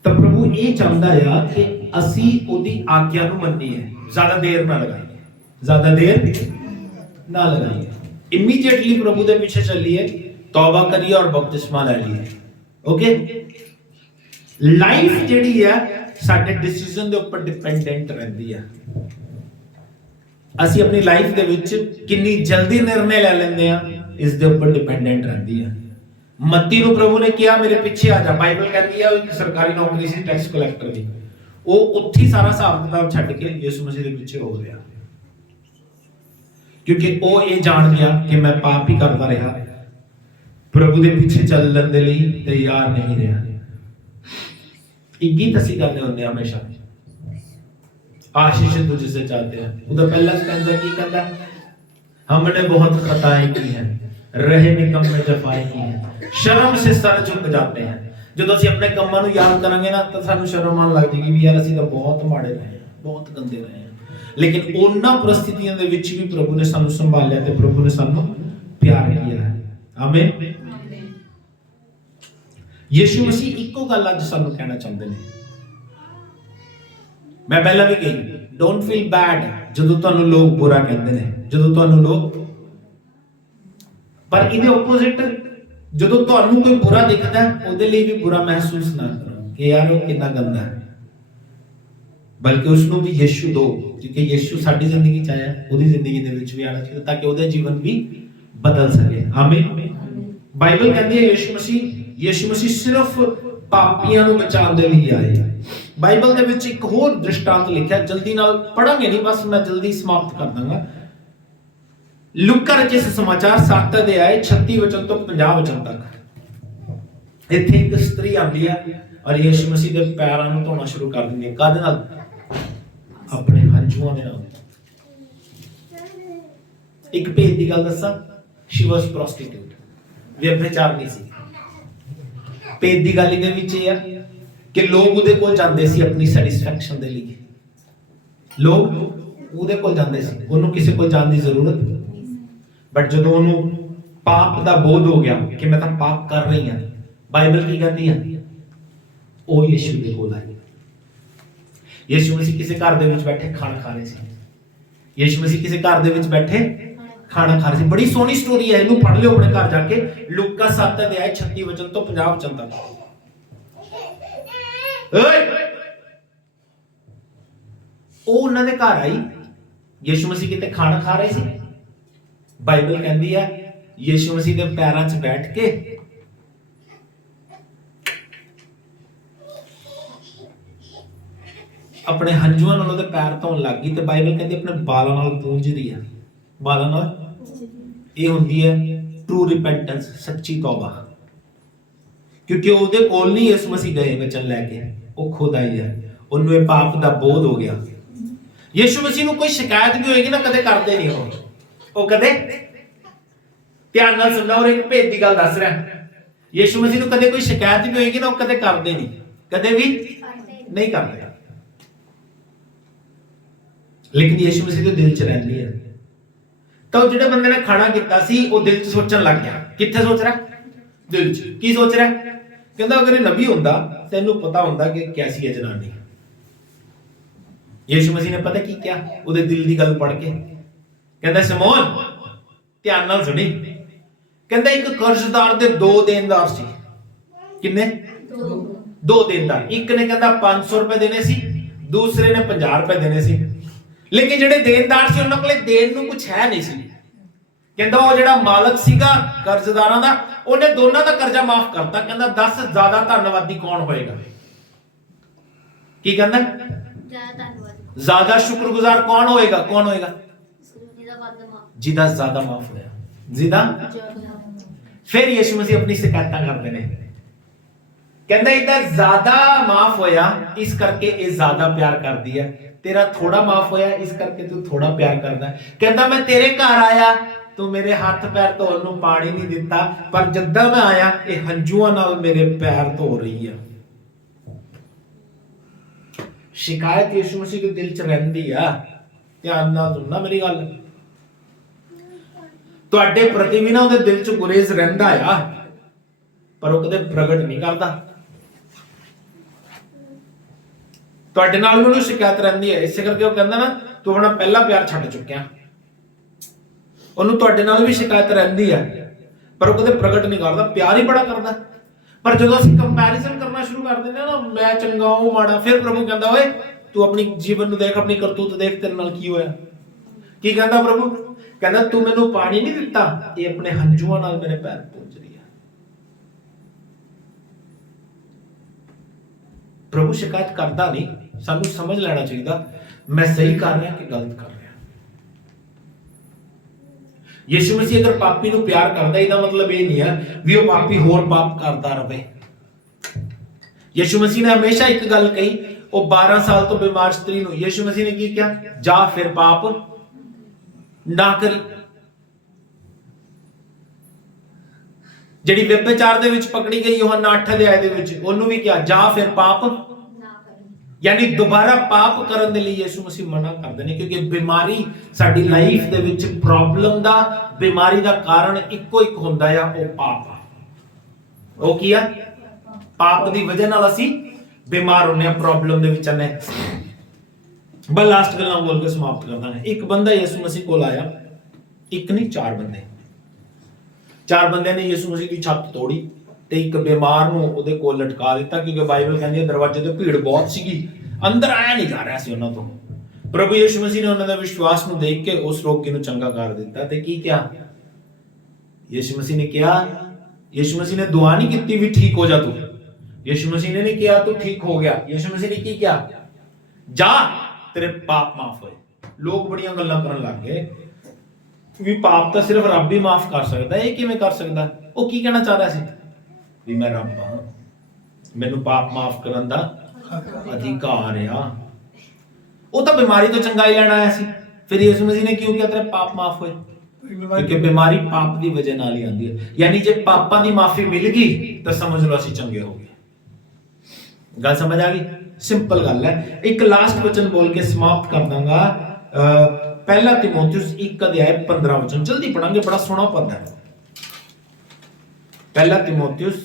ਤਾਂ ਪ੍ਰਭੂ ਇਹ ਚਾਹੁੰਦਾ ਆ ਕਿ ਅਸੀਂ ਉਹਦੀ ਆਗਿਆ ਨੂੰ ਮੰਨੀਏ, ਜ਼ਿਆਦਾ ਦੇਰ ਨਾ ਲਗਾਈਏ, ਜ਼ਿਆਦਾ ਦੇਰ ਨਾ ਲਗਾਈਏ, ਇਮੀਡੀਏਟਲੀ ਪ੍ਰਭੂ ਦੇ ਪਿੱਛੇ ਚੱਲੀਏ, ਤੌਬਾ ਕਰੀਏ ਔਰ ਬਪਤਿਸਮਾ ਲੈ ਲਈਏ। ਓਕੇ, ਲਾਈਫ ਜਿਹੜੀ ਹੈ ਸਾਡੇ ਡਿਸੀਜਨ ਦੇ ਉੱਪਰ ਡਿਪੈਂਡੈਂਟ ਰਹਿੰਦੀ ਹੈ। ਅਸੀਂ ਆਪਣੀ ਲਾਈਫ ਦੇ ਵਿੱਚ ਕਿੰਨੀ ਜਲਦੀ ਨਿਰਣੇ ਲੈ ਲੈਂਦੇ ਆ, ਇਸ ਦੇ ਉੱਪਰ ਡਿਪੈਂਡੈਂਟ ਰਹਿੰਦੀ ਹੈ। मत्ती ਨੂੰ ਪ੍ਰਭੂ ਨੇ ਕਿਹਾ ਮੇਰੇ ਪਿੱਛੇ ਆ ਜਾ। ਬਾਈਬਲ ਕਹਿੰਦੀ ਹੈ ਇੱਕ ਸਰਕਾਰੀ ਨੌਕਰੀ ਸੀ ਟੈਕਸ ਕਲੈਕਟਰ ਦੀ, ਉਹ ਉੱਥੇ ਸਾਰਾ ਹਿਸਾਬ ਕਿਤਾਬ ਛੱਡ ਕੇ ਯਿਸੂ ਮਸੀਹ ਦੇ ਪਿੱਛੇ ਹੋ ਗਿਆ, ਕਿਉਂਕਿ ਉਹ ਇਹ ਜਾਣ ਗਿਆ ਕਿ ਮੈਂ ਪਾਪ ਹੀ ਕਰਦਾ ਰਿਹਾ, ਪ੍ਰਭੂ ਦੇ ਪਿੱਛੇ ਚੱਲਣ ਦੇ ਲਈ ਤਿਆਰ ਨਹੀਂ ਰਿਹਾ। ਇੱਕ ਗੀਤ ਅਸੀਂ ਗਾਉਂਦੇ ਹੁੰਦੇ ਆ ਹਮੇਸ਼ਾ, आशीष तुझसे चाहते हैं। उधर पहला स्टैंजा की कहता है, हमने बहुत खताएं की हैं, रहे में कम में जफाएं की हैं, शर्म से सर झुक जाते हैं। ਜਦੋਂ ਅਸੀਂ ਆਪਣੇ ਕੰਮਾਂ ਨੂੰ ਯਾਦ ਕਰਾਂਗੇ ਨਾ ਤਾਂ ਸਾਨੂੰ ਸ਼ਰਮ ਆਉਣ ਲੱਗ ਜੇਗੀ ਵੀ ਯਾਰ ਅਸੀਂ ਤਾਂ ਬਹੁਤ ਮਾੜੇ ਰਹੇ ਹਾਂ, ਬਹੁਤ ਗੰਦੇ ਰਹੇ ਹਾਂ। लेकिन ਉਹਨਾਂ परिस्थितियों ਦੇ ਵਿੱਚ ਵੀ ਪ੍ਰਭੂ ਨੇ ਸਾਨੂੰ ਸੰਭਾਲਿਆ ਤੇ ਪ੍ਰਭੂ ਨੇ ਸਾਨੂੰ ਪਿਆਰ ਕੀਤਾ ਹੈ। ਆਮੀਨ। ਯਿਸੂ ਮਸੀਹ ਇੱਕੋ ਗੱਲ ਅੱਜ ਸਾਨੂੰ ਕਹਿਣਾ ਚਾਹੁੰਦੇ ਨੇ। ਮੈਂ ਪਹਿਲਾਂ ਵੀ ਕਹੀ, ਡੋਂਟ ਫੀਲ ਬੈਡ ਜਦੋਂ ਤੁਹਾਨੂੰ ਲੋਕ ਬੁਰਾ ਕਹਿੰਦੇ ਨੇ, ਜਦੋਂ ਤੁਹਾਨੂੰ ਲੋਕ, ਪਰ ਇਹਦੇ ਆਪੋਜ਼ਿਟ ਜਦੋਂ ਤੁਹਾਨੂੰ ਕੋਈ ਬੁਰਾ ਦਿਖਦਾ ਉਹਦੇ ਲਈ ਵੀ ਬੁਰਾ ਮਹਿਸੂਸ ਨਾ ਕਰੋ ਕਿ ਯਾਰ ਉਹ ਕਿੰਨਾ ਗੰਦਾ ਹੈ, ਬਲਕਿ ਉਸ ਨੂੰ ਵੀ ਯਿਸੂ ਦੋ, ਕਿਉਂਕਿ ਯਿਸੂ ਸਾਡੀ ਜ਼ਿੰਦਗੀ ਚ ਆਇਆ, ਉਹਦੀ ਜ਼ਿੰਦਗੀ ਦੇ ਵਿੱਚ ਵੀ ਆਣਾ ਚਾਹੀਦਾ ਤਾਂ ਕਿ ਉਹਦਾ ਜੀਵਨ ਵੀ ਬਦਲ ਸਕੇ। ਆਮੀਨ। ਬਾਈਬਲ ਕਹਿੰਦੀ ਹੈ ਯਿਸੂ ਮਸੀਹ ਸਿਰਫ ਪਾਪੀਆਂ ਨੂੰ ਬਚਾਉਣ ਦੇ ਲਈ ਆਏ। ਬਾਈਬਲ ਦੇ ਵਿੱਚ ਇੱਕ ਹੋਰ ਦ੍ਰਿਸ਼ਟਾਂਤ ਲਿਖਿਆ, ਜਲਦੀ ਨਾਲ ਪੜਾਂਗੇ ਨਹੀਂ, ਬਸ ਮੈਂ ਜਲਦੀ ਸਮਾਪਤ ਕਰ ਦਾਂਗਾ। ਲੂਕਾ ਰਚਿਤ ਸਮਾਚਾਰ 7 ਅਧਿਆਇ 36 ਵਚਨ ਤੋਂ 50 ਵਚਨ ਤੱਕ। ਇੱਥੇ ਇੱਕ ਇਸਤਰੀ ਆਉਂਦੀ ਹੈ ਔਰ ਯਿਸੂ ਮਸੀਹ ਦੇ ਪੈਰਾਂ ਨੂੰ ਧੋਣਾ ਸ਼ੁਰੂ ਕਰ ਦਿੰਦੀ ਹੈ। ਕਾਹਦੇ ਨਾਲ? ਆਪਣੇ ਹੰਝੂਆਂ ਦੇ ਨਾਲ। ਇੱਕ ਭੇਦ ਦੀ ਗੱਲ ਦੱਸਾਂ, ਸ਼ੀ ਵਾਸ ਪ੍ਰੋਸਟੀਟਿਊਟ, ਵਿਅਭਿਚਾਰਨੀ ਸੀ। ਭੇਦ ਦੀ ਗੱਲ ਇਹਦੇ ਵਿੱਚ ਇਹ ਆ ਕਿ ਲੋਕ ਉਹਦੇ ਕੋਲ ਜਾਂਦੇ ਸੀ ਆਪਣੀ ਸੈਟੀਸਫੈਕਸ਼ਨ ਦੇ ਲਈ। ਲੋਕ ਉਹਦੇ ਕੋਲ ਜਾਂਦੇ ਸੀ, ਉਹਨੂੰ ਕਿਸੇ ਕੋਲ ਜਾਣ ਦੀ ਜ਼ਰੂਰਤ ਨਹੀਂ। ਬਟ ਜਦੋਂ ਉਹਨੂੰ ਪਾਪ ਦਾ ਬੋਧ ਹੋ ਗਿਆ ਕਿ ਮੈਂ ਤਾਂ ਪਾਪ ਕਰ ਰਹੀ ਹਾਂ, ਬਾਈਬਲ ਕੀ ਕਹਿੰਦੀ ਹੈ? ਉਹ ਯਿਸੂ ਦੇ ਕੋਲ ਆਈ। ਯਿਸੂ ਮਸੀਹ ਕਿਸੇ ਘਰ ਦੇ ਵਿੱਚ ਬੈਠੇ ਖਾਣਾ ਖਾ ਰਹੇ ਸੀ। ਯਿਸੂ ਮਸੀਹ ਕਿਸੇ ਘਰ ਦੇ ਵਿੱਚ ਬੈਠੇ ਖਾਣਾ ਖਾ ਰਹੇ ਸੀ। ਬੜੀ ਸੋਹਣੀ ਸਟੋਰੀ ਹੈ, ਇਹਨੂੰ ਪੜ੍ਹ ਲਿਓ ਆਪਣੇ ਘਰ ਜਾ ਕੇ। ਲੂਕਾ 7 ਅਧਿਆਇ 36 ਵਚਨ ਤੋਂ 50 ਵਚਨ ਤੱਕ। ਉਹ ਉਹਨਾਂ ਦੇ ਘਰ ਆਈ, ਯਿਸੂ ਮਸੀਹ ਕਿਤੇ ਖਾਣਾ ਖਾ ਰਹੇ ਸੀ। ਬਾਈਬਲ ਕਹਿੰਦੀ ਆ ਯਿਸੂ ਮਸੀਹ ਦੇ ਪੈਰਾਂ 'ਚ ਬੈਠ ਕੇ ਆਪਣੇ ਹੰਝੂਆਂ ਨਾਲ ਉਹਦੇ ਪੈਰ ਧੋਣ ਲੱਗ ਗਈ ਤੇ ਬਾਈਬਲ ਕਹਿੰਦੀ ਆਪਣੇ ਬਾਲਾਂ ਨਾਲ ਪੂੰਝਦੀ ਆ। ਬਾਲਾਂ ਨਾਲ ਇਹ ਹੁੰਦੀ ਹੈ ਟਰੂ ਰਿਪੈਂਟੈਂਸ, ਸੱਚੀ ਤੌਬਾ। ਕਿਉਂਕਿ ਉਹਦੇ ਕੋਲ ਨਹੀਂ ਯਿਸੂ ਮਸੀਹ ਗਏ ਵਚਨ ਲੈ ਕੇ, ਉਹ ਖੁਦ ਆਈ ਹੈ। ਉਹਨੂੰ ਇਹ ਪਾਪ ਦਾ ਬੋਧ ਹੋ ਗਿਆ। ਯਿਸੂ ਮਸੀਹ ਨੂੰ ਕੋਈ ਸ਼ਿਕਾਇਤ ਵੀ ਹੋਏਗੀ ਨਾ, ਕਦੇ ਕਰਦੇ ਨਹੀਂ ਉਹ ਕਦੇ, ਧਿਆਨ ਨਾਲ ਸੁਣਨਾ ਔਰ ਇੱਕ ਭੇਦ ਦੀ ਗੱਲ ਦੱਸ ਰਿਹਾ। ਯਿਸੂ ਮਸੀਹ ਨੂੰ ਕਦੇ ਕੋਈ ਸ਼ਿਕਾਇਤ ਵੀ ਹੋਏਗੀ ਨਾ, ਉਹ ਕਦੇ ਕਰਦੇ ਨਹੀਂ, ਕਦੇ ਵੀ ਨਹੀਂ ਕਰਦੇ। ਲੇਕਿਨ ਯਿਸੂ ਮਸੀਹ ਦੇ ਦਿਲ 'ਚ ਰਹਿੰਦੀ ਹੈ। ਤਾਂ ਉਹ ਜਿਹੜੇ ਬੰਦੇ ਨੇ ਖਾਣਾ ਕੀਤਾ ਸੀ, ਉਹ ਦਿਲ 'ਚ ਸੋਚਣ ਲੱਗ ਗਿਆ। ਕਿੱਥੇ ਸੋਚ ਰਿਹਾ? ਦਿਲ 'ਚ। ਕੀ ਸੋਚ ਰਿਹਾ? ਕਹਿੰਦਾ ਅਗਰ ਇਹ ਨਬੀ ਹੁੰਦਾ ਤੈਨੂੰ ਪਤਾ ਹੁੰਦਾ ਕਿ ਕੈਸੀ ਹੈ ਜਨਾਨੀ। ਯਿਸੂ ਮਸੀਹ ਨੇ ਪਤਾ ਕੀ ਕਿਹਾ ਉਹਦੇ ਦਿਲ ਦੀ ਗੱਲ ਪੜ੍ਹ ਕੇ? ਕਹਿੰਦਾ ਸ਼ਮੌਨ ਧਿਆਨ ਨਾਲ ਸੁਣੀ। ਕਹਿੰਦਾ ਇੱਕ ਕਰਜ਼ਦਾਰ ਦੇ 2 ਦੇਣਦਾਰ ਸੀ। ਕਿੰਨੇ? 2 ਦੇਣਦਾਰ। ਇੱਕ ਨੇ ਕਹਿੰਦਾ 500 ਰੁਪਏ ਦੇਣੇ ਸੀ, ਦੂਸਰੇ ਨੇ 50 ਰੁਪਏ ਦੇਣੇ ਸੀ। ਲੇਕਿਨ ਜਿਹੜੇ ਦੇਣਦਾਰ ਸੀ ਉਹਨਾਂ ਕੋਲੇ ਦੇਣ ਨੂੰ ਕੁਝ ਹੈ ਨਹੀਂ ਸੀ। ਕਹਿੰਦਾ ਉਹ ਜਿਹੜਾ ਮਾਲਕ ਸੀਗਾ ਕਰਜ਼ਦਾਰਾਂ ਦਾ, ਉਹਨੇ ਦੋਨਾਂ ਦਾ ਕਰਜ਼ਾ ਮਾਫ ਕਰਤਾ। ਕਹਿੰਦਾ 10 ਜ਼ਿਆਦਾ ਧੰਨਵਾਦੀ ਕੌਣ ਹੋਏਗਾ? ਕੀ ਕਹਿੰਦਾ? ਜ਼ਿਆਦਾ ਸ਼ੁਕਰਗੁਜ਼ਾਰ ਕੌਣ ਹੋਏਗਾ? ਕੌਣ ਹੋਏਗਾ? ਜਿਹਦਾ ਜ਼ਿਆਦਾ ਮਾਫ ਹੋਇਆ। ਜਿਹਦਾ। ਫਿਰ ਯਿਸੂ ਮਸੀਹ ਆਪਣੀ ਸ਼ਿਕਾਇਤਾਂ ਕਰਦੇ ਨੇ। ਕਹਿੰਦਾ ਇਹਦਾ ਜ਼ਿਆਦਾ ਮਾਫ ਹੋਇਆ ਇਸ ਕਰਕੇ ਇਹ ਜ਼ਿਆਦਾ ਪਿਆਰ ਕਰਦੀ ਹੈ, ਤੇਰਾ ਥੋੜਾ ਮਾਫ ਹੋਇਆ ਇਸ ਕਰਕੇ ਤੂੰ ਥੋੜਾ ਪਿਆਰ ਕਰਦਾ। ਕਹਿੰਦਾ ਮੈਂ ਤੇਰੇ ਘਰ ਆਇਆ, ਤੂੰ ਮੇਰੇ ਹੱਥ ਪੈਰ ਧੋਣ ਨੂੰ ਪਾਣੀ ਨਹੀਂ ਦਿੱਤਾ, ਪਰ ਜਦੋਂ ਮੈਂ ਆਇਆ ਇਹ ਹੰਝੂਆਂ ਨਾਲ ਮੇਰੇ ਪੈਰ ਧੋ ਰਹੀ ਆ। ਸ਼ਿਕਾਇਤ ਯਿਸੂ ਮਸੀਹ ਦੇ ਦਿਲ 'ਚ ਰਹਿੰਦੀ ਆ। ਧਿਆਨ ਨਾਲ ਸੁਣਨਾ ਮੇਰੀ ਗੱਲ। ਤੁਹਾਡੇ ਪ੍ਰਤੀ ਵੀ ਨਾ ਉਹਦੇ ਦਿਲ 'ਚ ਗੁਰੇਜ਼ ਰਹਿੰਦਾ ਆ, ਪਰ ਉਹ ਕਦੇ ਪ੍ਰਗਟ ਨਹੀਂ ਕਰਦਾ। ਤੁਹਾਡੇ ਨਾਲ ਉਹਨੂੰ ਸ਼ਿਕਾਇਤ ਰਹਿੰਦੀ ਹੈ, ਇਸੇ ਕਰਕੇ ਉਹ ਕਹਿੰਦਾ ਨਾ ਤੂੰ ਆਪਣਾ ਪਹਿਲਾ ਪਿਆਰ ਛੱਡ ਚੁੱਕਿਆ। ਉਹਨੂੰ ਤੁਹਾਡੇ ਨਾਲ ਵੀ ਸ਼ਿਕਾਇਤ ਰਹਿੰਦੀ ਹੈ, ਪਰ ਉਹ ਕਦੇ ਪ੍ਰਗਟ ਨਹੀਂ ਕਰਦਾ। ਪਿਆਰ ਹੀ ਬੜਾ ਕਰਦਾ। ਪਰ ਜਦੋਂ ਅਸੀਂ ਕੰਪੈਰੀਜ਼ਨ ਕਰਨਾ ਸ਼ੁਰੂ ਕਰ ਦਿੰਦੇ ਆ ਨਾ, ਮੈਂ ਚੰਗਾ ਉਹ ਮਾੜਾ, ਫਿਰ ਪ੍ਰਭੂ ਕਹਿੰਦਾ ਓਏ ਤੂੰ ਆਪਣੀ ਜੀਵਨ ਨੂੰ ਦੇਖ, ਆਪਣੀ ਕਰਤੂਤ ਦੇਖ, ਤੇਰੇ ਨਾਲ ਕੀ ਹੋਇਆ। ਕੀ ਕਹਿੰਦਾ ਪ੍ਰਭੂ? ਕਹਿੰਦਾ ਤੂੰ ਮੈਨੂੰ ਪਾਣੀ ਨਹੀਂ ਦਿੱਤਾ, ਇਹ ਆਪਣੇ ਹੰਝੂਆਂ ਨਾਲ ਮੇਰੇ ਪੈਰ ਪੂੰਝ ਰਹੀ ਹੈ। ਪ੍ਰਭੂ ਸ਼ਿਕਾਇਤ ਕਰਦਾ ਨਹੀਂ। ਸਾਨੂੰ ਸਮਝ ਲੈਣਾ ਚਾਹੀਦਾ ਮੈਂ ਸਹੀ ਕਰ ਰਿਹਾ ਕਿ ਗਲਤ ਕਰ ਰਿਹਾ। ਯਿਸੂ ਮਸੀਹ ਅਗਰ ਪਾਪੀ ਨੂੰ ਪਿਆਰ ਕਰਦਾ, ਇਹਦਾ ਮਤਲਬ ਇਹ ਨਹੀਂ ਹੈ ਵੀ ਉਹ ਪਾਪੀ ਹੋਰ ਪਾਪ ਕਰਦਾ ਰਹੇ। ਯਿਸੂ ਮਸੀਹ ਨੇ ਹਮੇਸ਼ਾ ਇੱਕ ਗੱਲ ਕਹੀ, ਉਹ 12 ਸਾਲ ਤੋਂ ਬਿਮਾਰ ਇਸਤਰੀ ਨੂੰ ਯਿਸੂ ਮਸੀਹ ਨੇ ਕੀ ਕਿਹਾ? ਜਾ ਫਿਰ ਪਾਪ ਨਾ ਕਰੀ। ਜਿਹੜੀ ਵਿਭਚਾਰ ਦੇ ਵਿੱਚ ਪਕੜੀ ਗਈ ਯੋਹੰਨਾ 8 ਅਧਿਆਇ ਦੇ ਵਿੱਚ, ਉਹਨੂੰ ਵੀ ਕਿਹਾ ਜਾ ਫਿਰ ਪਾਪ ਯਾਨੀ ਦੁਬਾਰਾ ਪਾਪ ਕਰਨ ਦੇ ਲਈ ਯਿਸੂ ਮਸੀਹ ਮਨਾ ਕਰਦੇ ਨੇ, ਕਿਉਂਕਿ ਬਿਮਾਰੀ ਸਾਡੀ ਲਾਈਫ ਦੇ ਵਿੱਚ ਪ੍ਰੋਬਲਮ ਦਾ, ਬਿਮਾਰੀ ਦਾ ਕਾਰਨ ਇੱਕੋ ਇੱਕ ਹੁੰਦਾ ਆ, ਉਹ ਪਾਪ ਆ। ਉਹ ਕੀ ਆ? ਪਾਪ ਦੀ ਵਜ੍ਹਾ ਨਾਲ ਅਸੀਂ ਬਿਮਾਰ ਹੁੰਨੇ ਆ, ਪ੍ਰੋਬਲਮ ਦੇ ਵਿੱਚ ਆਨੇ। ਬਸ ਲਾਸਟ ਗੱਲਾਂ ਬੋਲ ਕੇ ਸਮਾਪਤ ਕਰਦਾ ਹਾਂ। ਇੱਕ ਬੰਦਾ ਯਿਸੂ ਮਸੀਹ ਕੋਲ ਆਇਆ, ਇੱਕ ਨਹੀਂ 4 ਬੰਦੇ। 4 ਬੰਦਿਆਂ ਨੇ ਯਿਸੂ ਮਸੀਹ ਦੀ ਛੱਤ ਤੋੜੀ ਤੇ ਇੱਕ ਬਿਮਾਰ ਨੂੰ ਉਹਦੇ ਕੋਲ ਲਟਕਾ ਦਿੱਤਾ, ਕਿਉਂਕਿ ਬਾਈਬਲ ਕਹਿੰਦੀ ਹੈ ਦਰਵਾਜ਼ੇ ਤੇ ਭੀੜ ਬਹੁਤ ਸੀਗੀ, ਅੰਦਰ ਆਇਆ ਨਹੀਂ ਜਾ ਰਿਹਾ ਸੀ ਉਹਨਾਂ ਤੋਂ। ਪ੍ਰਭੂ ਯਿਸੂ ਮਸੀਹ ਨੇ ਉਹਨਾਂ ਦਾ ਵਿਸ਼ਵਾਸ ਨੂੰ ਦੇਖ ਕੇ ਉਸ ਰੋਗੀ ਨੂੰ ਚੰਗਾ ਕਰ ਦਿੱਤਾ। ਤੇ ਕੀ ਕਿਹਾ ਯਿਸੂ ਮਸੀਹ ਨੇ? ਕਿਹਾ ਯਿਸੂ ਮਸੀਹ ਨੇ ਦੁਆ ਨਹੀਂ ਕੀਤੀ ਵੀ ਠੀਕ ਹੋ ਜਾ ਤੂੰ। ਯਿਸੂ ਮਸੀਹ ਨੇ ਨਹੀਂ ਕਿਹਾ ਤੂੰ ਠੀਕ ਹੋ ਗਿਆ। ਯਿਸੂ ਮਸੀਹ ਨੇ ਕੀ ਕਿਹਾ? ਜਾ, ਤੇਰੇ ਪਾਪ ਮਾਫ ਹੋਏ। ਲੋਕ ਬੜੀਆਂ ਗੱਲਾਂ ਕਰਨ ਲੱਗ ਗਏ ਵੀ ਪਾਪ ਤਾਂ ਸਿਰਫ ਰੱਬ ਹੀ ਮਾਫ ਕਰ ਸਕਦਾ, ਇਹ ਕਿਵੇਂ ਕਰ ਸਕਦਾ? ਉਹ ਕੀ ਕਹਿਣਾ ਚਾਹ ਰਿਹਾ ਸੀ? ਵੀ ਮੈਂ ਰੱਬ ਹਾਂ, ਮੈਨੂੰ ਪਾਪ ਮਾਫ ਕਰਨ ਦਾ ਅਧਿਕਾਰ ਆ। ਉਹ ਤਾਂ ਬਿਮਾਰੀ ਤੋਂ ਚੰਗਾਈ ਲੈਣ ਆਇਆ ਸੀ। ਫਿਰ ਯਿਸੂ ਮਸੀਹ ਨੇ ਕਿਉਂ ਕਿਹਾ ਤੇਰੇ ਪਾਪ ਮਾਫ ਹੋਏ? ਕਿਉਂਕਿ ਬਿਮਾਰੀ ਪਾਪ ਦੀ ਵਜ੍ਹਾ ਨਾਲ ਹੀ ਆਉਂਦੀ ਹੈ। ਯਾਨੀ ਜੇ ਪਾਪਾਂ ਦੀ ਮਾਫੀ ਮਿਲ ਗਈ ਤਾਂ ਸਮਝ ਲਓ ਅਸੀਂ ਚੰਗੇ ਹੋ ਗਏ। ਗੱਲ ਸਮਝ ਆ ਗਈ? ਸਿੰਪਲ ਗੱਲ ਹੈ। ਇੱਕ ਲਾਸਟ ਵਚਨ ਬੋਲ ਕੇ ਸਮਾਪਤ ਕਰ ਦਾਂਗਾ। ਪਹਿਲਾ ਤਿਮੋਥਿਉਸ 1:15 ਜਲਦੀ ਪੜਾਂਗੇ, ਬੜਾ ਸੋਹਣਾ ਪਦ ਹੈ। ਪਹਿਲਾ ਤਿਮੋਥਿਉਸ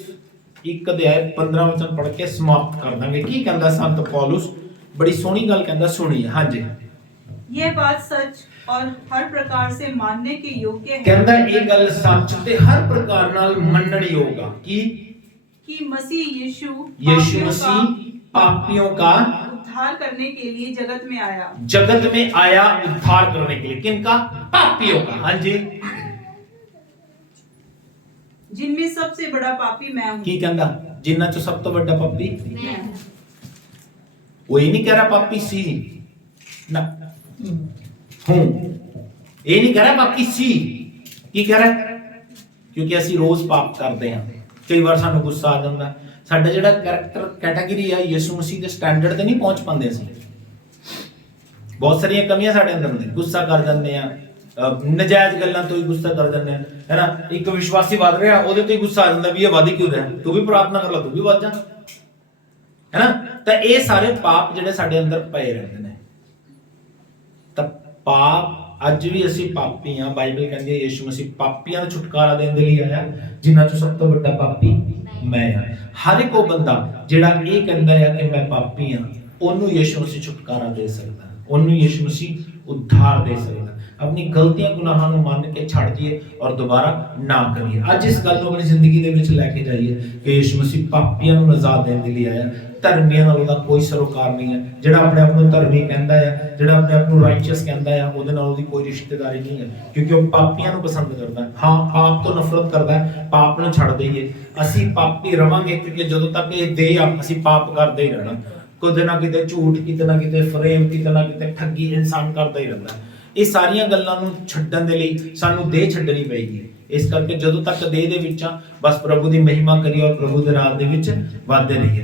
1:15 ਪੜ੍ਹ ਕੇ ਸਮਾਪਤ ਕਰ ਦਾਂਗੇ। ਕੀ ਕਹਿੰਦਾ ਸੰਤ ਪੌਲੁਸ? ਬੜੀ ਸੋਹਣੀ ਗੱਲ ਕਹਿੰਦਾ, ਸੁਣੀਏ। ਹਾਂਜੀ, यह बात सच और हर प्रकार से मानने के योग्य है। ਕਹਿੰਦਾ ਇਹ ਗੱਲ ਸੱਚ ਤੇ ਹਰ ਪ੍ਰਕਾਰ ਨਾਲ ਮੰਨਣ ਯੋਗ ਆ। कि मसीह यीशु मसीह पापियों का उद्धार करने के लिए जगत में आया। जगत में आया उद्धार करने के लिए। किनका? पापियों का। हाँ जी, जिनमें सबसे बड़ा पापी मैं हूँ। की कहंदा? जिन्ना चो सब तो बड़ा पापी मैं हूँ। वो ही नहीं कह रहा पापी सी ना हूं, ये नहीं कह रहा पापी सी। की कह रहा? क्योंकि ਅਸੀਂ ਰੋਜ਼ ਪਾਪ ਕਰਦੇ ਹਾਂ। ਕਈ ਵਾਰ ਸਾਨੂੰ ਗੁੱਸਾ ਆ ਜਾਂਦਾ। ਸਾਡਾ ਜਿਹੜਾ ਕੈਰੈਕਟਰ ਕੈਟਾਗਰੀ ਆ ਯਿਸੂ ਮਸੀਹ ਦੇ ਸਟੈਂਡਰਡ ਤੇ ਨਹੀਂ ਪਹੁੰਚ ਪਾਉਂਦੇ ਅਸੀਂ। ਬਹੁਤ ਸਾਰੀਆਂ ਕਮੀਆਂ ਸਾਡੇ ਅੰਦਰ ਨੇ। ਗੁੱਸਾ ਕਰ ਜਾਂਦੇ ਆ, ਨਜਾਇਜ਼ ਗੱਲਾਂ ਤੋਂ ਹੀ ਗੁੱਸਾ ਕਰ ਜਾਂਦੇ ਆ, ਹੈ ਨਾ। ਇੱਕ ਵਿਸ਼ਵਾਸੀ ਵੱਧ ਰਿਹਾ, ਉਹਦੇ ਤੇ ਹੀ ਗੁੱਸਾ ਆ ਜਾਂਦਾ ਵੀ ਇਹ ਵੱਧ ਕਿਉਂ ਰਿਹਾ, ਤੂੰ ਵੀ ਪ੍ਰਾਰਥਨਾ ਕਰ ਲੈ, ਤੂੰ ਵੀ ਵੱਧ ਜਾ, ਹੈ ਨਾ। ਤਾਂ ਇਹ ਸਾਰੇ ਪਾਪ ਜਿਹੜੇ ਸਾਡੇ ਅੰਦਰ ਪਏ ਰਹਿੰਦੇ ਨੇ। ਤਾਂ ਪਾਪ ਅੱਜ ਵੀ ਅਸੀਂ ਪਾਪੀ ਆ। ਬਾਈਬਲ ਕਹਿੰਦੀ ਹੈ ਯਿਸੂ ਮਸੀਹ ਪਾਪੀਆਂ ਦਾ ਛੁਟਕਾਰਾ ਦੇਣ ਦੇ ਲਈ ਆਇਆ, ਜਿਨ੍ਹਾਂ ਚੋਂ ਸਭ ਤੋਂ ਵੱਡਾ ਪਾਪੀ ਮੈਂ ਆ। ਹਰ ਇੱਕ ਉਹ ਬੰਦਾ ਜਿਹੜਾ ਇਹ ਕਹਿੰਦਾ ਹੈ ਕਿ ਮੈਂ ਪਾਪੀ ਆ, ਉਹਨੂੰ ਯਿਸੂ ਮਸੀਹ ਛੁਟਕਾਰਾ ਦੇ ਸਕਦਾ, ਉਹਨੂੰ ਯਿਸੂ ਮਸੀਹ ਉद्धार ਦੇ ਸਕਦਾ। ਆਪਣੀ ਗਲਤੀਆਂ ਗੁਨਾਹਾਂ ਨੂੰ ਮੰਨ ਕੇ ਛੱਡ ਦਈਏ ਔਰ ਦੁਬਾਰਾ ਨਾ ਕਰੀਏ। ਅੱਜ ਇਸ ਗੱਲ ਨੂੰ ਆਪਣੀ ਜ਼ਿੰਦਗੀ ਦੇ ਵਿੱਚ ਲੈ ਕੇ ਜਾਈਏ ਕਿ ਯਿਸੂ ਮਸੀਹ ਪਾਪੀਆਂ ਨੂੰ ਨਜਾਤ ਦੇਣ ਦੇ ਲਈ ਆਇਆ। ਧਰਮੀਆਂ ਨਾਲ ਉਹਦਾ ਕੋਈ ਸਰੋਕਾਰ ਨਹੀਂ ਹੈ। ਜਿਹੜਾ ਆਪਣੇ ਆਪ ਨੂੰ ਧਰਮੀ ਕਹਿੰਦਾ ਹੈ, ਜਿਹੜਾ ਆਪਣੇ ਆਪ ਨੂੰ ਰਾਈਚੀਅਸ ਕਹਿੰਦਾ ਹੈ, ਉਹਦੇ ਨਾਲ ਉਹਦੀ ਕੋਈ ਰਿਸ਼ਤੇਦਾਰੀ ਨਹੀਂ ਹੈ, ਕਿਉਂਕਿ ਉਹ ਪਾਪੀਆਂ ਨੂੰ ਪਸੰਦ ਕਰਦਾ ਹੈ। ਹਾਂ, ਪਾਪ ਤੋਂ ਨਫ਼ਰਤ ਕਰਦਾ ਹੈ। ਪਾਪ ਨੂੰ ਛੱਡ ਦਈਏ। ਅਸੀਂ ਪਾਪੀ ਰਵਾਂਗੇ ਕਿਉਂਕਿ ਜਦੋਂ ਤੱਕ ਇਹ ਦੇਹ ਆ, ਅਸੀਂ ਪਾਪ ਕਰਦੇ ਹੀ ਰਹਿਣਾ। ਕਿਤੇ ਨਾ ਕਿਤੇ ਝੂਠ, ਕਿਤੇ ਨਾ ਕਿਤੇ ਫਰੇਮ, ਕਿਤੇ ਨਾ ਕਿਤੇ ਠੱਗੀ ਇਨਸਾਨ ਕਰਦਾ ਹੀ ਰਹਿੰਦਾ। ਇਹ ਸਾਰੀਆਂ ਗੱਲਾਂ ਨੂੰ ਛੱਡਣ ਦੇ ਲਈ ਸਾਨੂੰ ਦੇਹ ਛੱਡਣੀ ਪਏਗੀ। ਇਸ ਕਰਕੇ ਜਦੋਂ ਤੱਕ ਦੇਹ ਦੇ ਵਿੱਚ ਆ, ਬਸ ਪ੍ਰਭੂ ਦੀ ਮਹਿਮਾ ਕਰੀਏ ਔਰ ਪ੍ਰਭੂ ਦੇ ਰਾਜ ਦੇ ਵਿੱਚ ਵਧਦੇ ਰਹੀਏ।